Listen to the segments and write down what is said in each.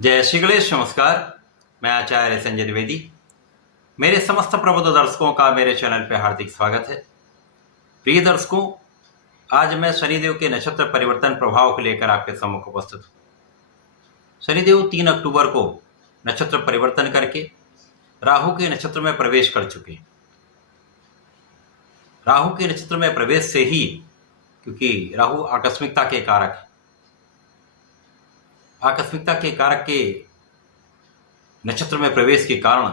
जय श्री गणेश। नमस्कार। मैं आचार्य संजय द्विवेदी। मेरे समस्त प्रबुद्ध दर्शकों का मेरे चैनल पर हार्दिक स्वागत है। प्रिय दर्शकों, आज मैं शनिदेव के नक्षत्र परिवर्तन प्रभाव को लेकर आपके सम्मुख उपस्थित हूँ। शनिदेव 3 अक्टूबर को नक्षत्र परिवर्तन करके राहु के नक्षत्र में प्रवेश कर चुके हैं। राहु के नक्षत्र में प्रवेश से ही, क्योंकि राहु आकस्मिकता के कारक है, आकस्मिकता के कारक के नक्षत्र में प्रवेश के कारण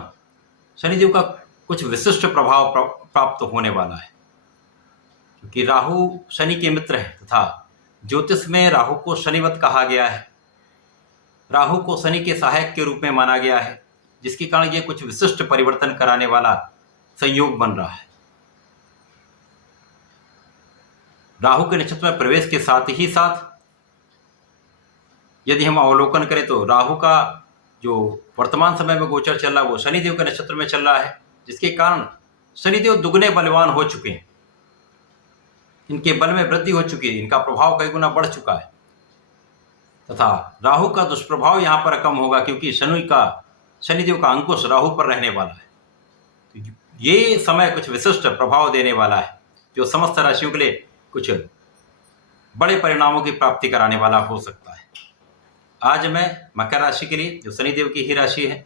शनिदेव का कुछ विशिष्ट प्रभाव प्राप्त होने वाला है। क्योंकि राहु शनि के मित्र है तथा ज्योतिष में राहु को शनिवत कहा गया है। राहु को शनि के सहायक के रूप में माना गया है, जिसके कारण यह कुछ विशिष्ट परिवर्तन कराने वाला संयोग बन रहा है। राहु के नक्षत्र में प्रवेश के साथ ही साथ यदि हम अवलोकन करें तो राहु का जो वर्तमान समय में गोचर चल रहा है वो शनिदेव के नक्षत्र में चल रहा है, जिसके कारण शनिदेव दुगने बलवान हो चुके हैं। इनके बल में वृद्धि हो चुकी है, इनका प्रभाव कई गुना बढ़ चुका है तथा राहु का दुष्प्रभाव यहाँ पर कम होगा, क्योंकि शनिदेव का अंकुश राहु पर रहने वाला है। तो ये समय कुछ विशिष्ट प्रभाव देने वाला है, जो समस्त राशियों के लिए कुछ बड़े परिणामों की प्राप्ति कराने वाला हो सकता है। आज मैं मकर राशि के लिए, जो शनिदेव की ही राशि है,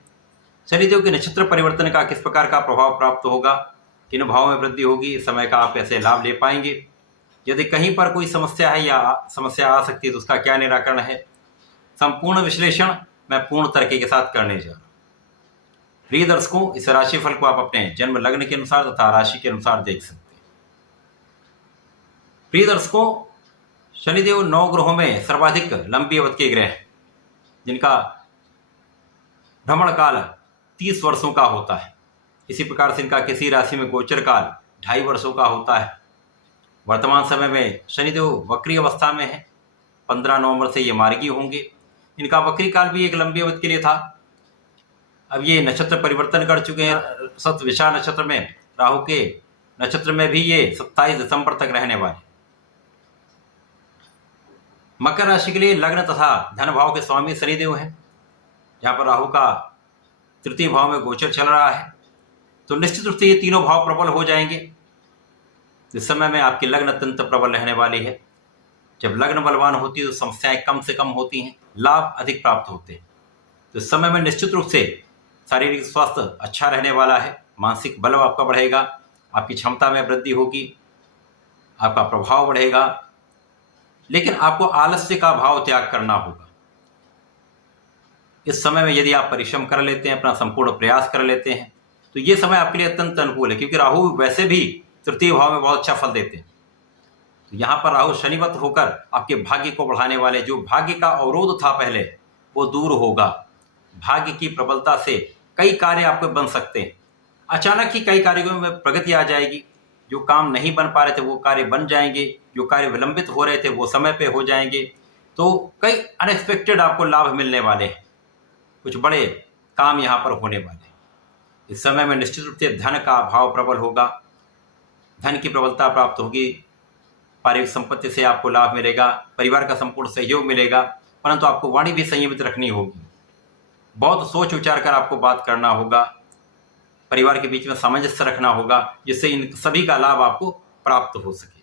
शनिदेव के नक्षत्र परिवर्तन का किस प्रकार का प्रभाव प्राप्त होगा, किन भावों में वृद्धि होगी, इस समय का आप कैसे लाभ ले पाएंगे, यदि कहीं पर कोई समस्या है या समस्या आ सकती है तो उसका क्या निराकरण है, संपूर्ण विश्लेषण मैं पूर्ण तरीके के साथ करने जा रहा हूँ। प्रिय दर्शकों, इस राशिफल को आप अपने जन्म लग्न के अनुसार तथा राशि के अनुसार देख सकते हैं। प्रिय दर्शकों, शनिदेव 9 ग्रहों में सर्वाधिक लंबी अवधि के ग्रह हैं, जिनका भ्रमण काल 30 वर्षों का होता है। इसी प्रकार से इनका किसी राशि में गोचर काल 2.5 वर्षों का होता है। वर्तमान समय में शनिदेव वक्री अवस्था में है। 15 नवंबर से ये मार्गी होंगे। इनका वक्री काल भी एक लंबी अवधि के लिए था। अब ये नक्षत्र परिवर्तन कर चुके हैं। शतभिषा नक्षत्र में, राहु के नक्षत्र में भी ये 27 दिसंबर तक रहने वाले। मकर राशि के लिए लग्न तथा धन भाव के स्वामी शनिदेव हैं। यहाँ पर राहु का तृतीय भाव में गोचर चल रहा है, तो निश्चित रूप से ये तीनों भाव प्रबल हो जाएंगे। इस समय में आपकी लग्न अत्यंत प्रबल रहने वाली है। जब लग्न बलवान होती है तो समस्याएं कम से कम होती हैं, लाभ अधिक प्राप्त होते हैं। तो इस समय में निश्चित रूप से शारीरिक स्वास्थ्य अच्छा रहने वाला है, मानसिक बल आपका बढ़ेगा, आपकी क्षमता में वृद्धि होगी, आपका प्रभाव बढ़ेगा। लेकिन आपको आलस्य का भाव त्याग करना होगा। इस समय में यदि आप परिश्रम कर लेते हैं, अपना संपूर्ण प्रयास कर लेते हैं, तो ये समय आपके लिए अत्यंत अनुकूल है, क्योंकि राहु वैसे भी तृतीय भाव में बहुत अच्छा फल देते हैं। तो यहाँ पर राहु शनिवत होकर आपके भाग्य को बढ़ाने वाले, जो भाग्य का अवरोध था पहले, वो दूर होगा। भाग्य की प्रबलता से कई कार्य आपको बन सकते हैं। अचानक ही कई कार्यों में प्रगति आ जाएगी। जो काम नहीं बन पा रहे थे वो कार्य बन जाएंगे, जो कार्य विलंबित हो रहे थे वो समय पे हो जाएंगे। तो कई अनएक्सपेक्टेड आपको लाभ मिलने वाले हैं, कुछ बड़े काम यहाँ पर होने वाले हैं। इस समय में निश्चित रूप से धन का भाव प्रबल होगा, धन की प्रबलता प्राप्त होगी, पारिवारिक संपत्ति से आपको लाभ मिलेगा, परिवार का संपूर्ण सहयोग मिलेगा। परंतु आपको वाणी भी संयमित रखनी होगी, बहुत सोच विचार कर आपको बात करना होगा, परिवार के बीच में सामंजस्य रखना होगा, जिससे इन सभी का लाभ आपको प्राप्त हो सके।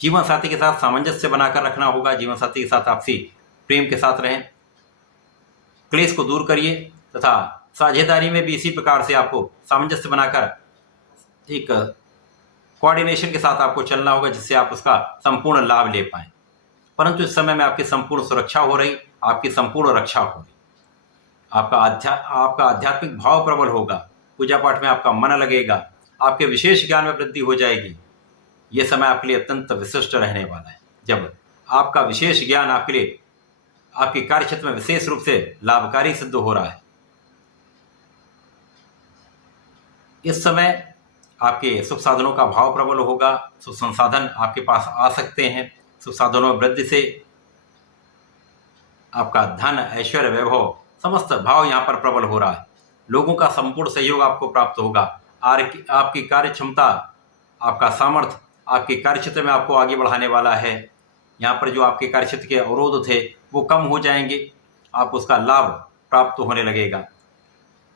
जीवन साथी के साथ सामंजस्य बनाकर रखना होगा, जीवन साथी के साथ आपसी प्रेम के साथ रहें, क्लेश को दूर करिए तथा साझेदारी में भी इसी प्रकार से आपको सामंजस्य बनाकर एक कोऑर्डिनेशन के साथ आपको चलना होगा, जिससे आप उसका संपूर्ण लाभ ले पाएं। परंतु इस समय में आपकी संपूर्ण सुरक्षा हो रही, आपकी संपूर्ण रक्षा हो रही, आपका आध्यात्मिक भाव प्रबल होगा, पूजा पाठ में आपका मन लगेगा, आपके विशेष ज्ञान में वृद्धि हो जाएगी। ये समय आपके लिए अत्यंत विशिष्ट रहने वाला है, जब आपका विशेष ज्ञान आपके लिए आपके कार्य क्षेत्र में विशेष रूप से लाभकारी सिद्ध हो रहा है। इस समय आपके सुख साधनों का भाव प्रबल होगा, सुख संसाधन आपके पास आ सकते हैं। सुख साधनों में वृद्धि से आपका धन, ऐश्वर्य, वैभव, समस्त भाव यहाँ पर प्रबल हो रहा है। लोगों का संपूर्ण सहयोग आपको प्राप्त होगा। आपकी कार्य क्षमता, आपका सामर्थ्य आपके कार्य क्षेत्र में आपको आगे बढ़ाने वाला है। यहाँ पर जो आपके कार्य क्षेत्र के अवरोध थे वो कम हो जाएंगे। आप उसका लाभ प्राप्त होने लगेगा।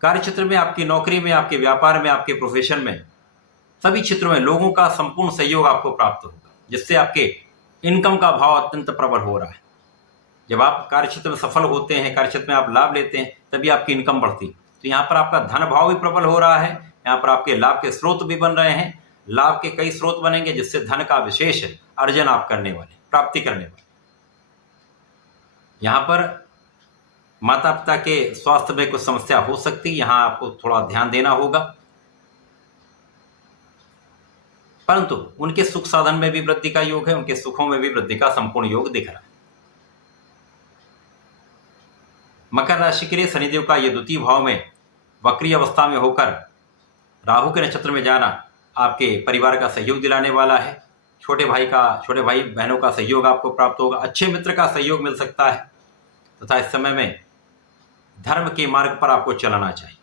कार्य क्षेत्र में, आपकी नौकरी में, आपके व्यापार में, आपके प्रोफेशन में, सभी क्षेत्रों में लोगों का संपूर्ण सहयोग आपको प्राप्त होगा, जिससे आपके इनकम का भाव अत्यंत प्रबल हो रहा है। जब आप कार्य क्षेत्र में सफल होते हैं, कार्य क्षेत्र में आप लाभ लेते हैं, तभी आपकी इनकम बढ़ती। तो यहाँ पर आपका धन भाव भी प्रबल हो रहा है, यहाँ पर आपके लाभ के स्रोत भी बन रहे हैं, लाभ के कई स्रोत बनेंगे, जिससे धन का विशेष अर्जन आप करने वाले, प्राप्ति करने वाले। यहाँ पर माता पिता के स्वास्थ्य में कुछ समस्या हो सकती है, यहाँ आपको थोड़ा ध्यान देना होगा, परंतु उनके सुख साधन में भी वृद्धि का योग है, उनके सुखों में भी वृद्धि का संपूर्ण योग दिख रहा है। मकर राशि के लिए शनिदेव का ये द्वितीय भाव में वक्री अवस्था में होकर राहु के नक्षत्र में जाना आपके परिवार का सहयोग दिलाने वाला है। छोटे भाई बहनों का सहयोग आपको प्राप्त होगा, अच्छे मित्र का सहयोग मिल सकता है, तथा इस समय में धर्म के मार्ग पर आपको चलना चाहिए,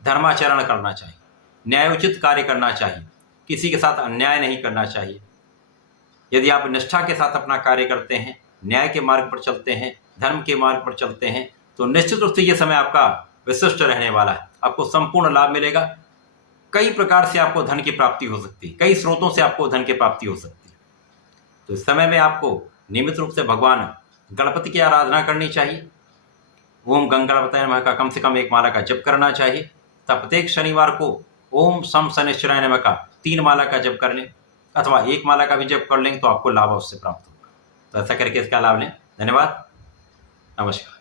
धर्माचरण करना चाहिए, न्यायोचित कार्य करना चाहिए, किसी के साथ अन्याय नहीं करना चाहिए। यदि आप निष्ठा के साथ अपना कार्य करते हैं, न्याय के मार्ग पर चलते हैं, धर्म के मार्ग पर चलते हैं, तो निश्चित रूप से ये समय आपका विशिष्ट रहने वाला है। आपको संपूर्ण लाभ मिलेगा, कई प्रकार से आपको धन की प्राप्ति हो सकती है, कई स्रोतों से आपको धन की प्राप्ति हो सकती है। तो इस समय में आपको नियमित रूप से भगवान गणपति की आराधना करनी चाहिए। ओम गंगणपतये नमः का कम से कम 1 माला का जप करना चाहिए। तब प्रत्येक शनिवार को ओम शम शनिश्चराय नमः का 3 माला का जप कर लें, अथवा 1 माला का भी जप कर लें, तो आपको लाभ अवश्य प्राप्त होगा। तो ऐसा करके इसका लाभ लें। धन्यवाद, नमस्कार।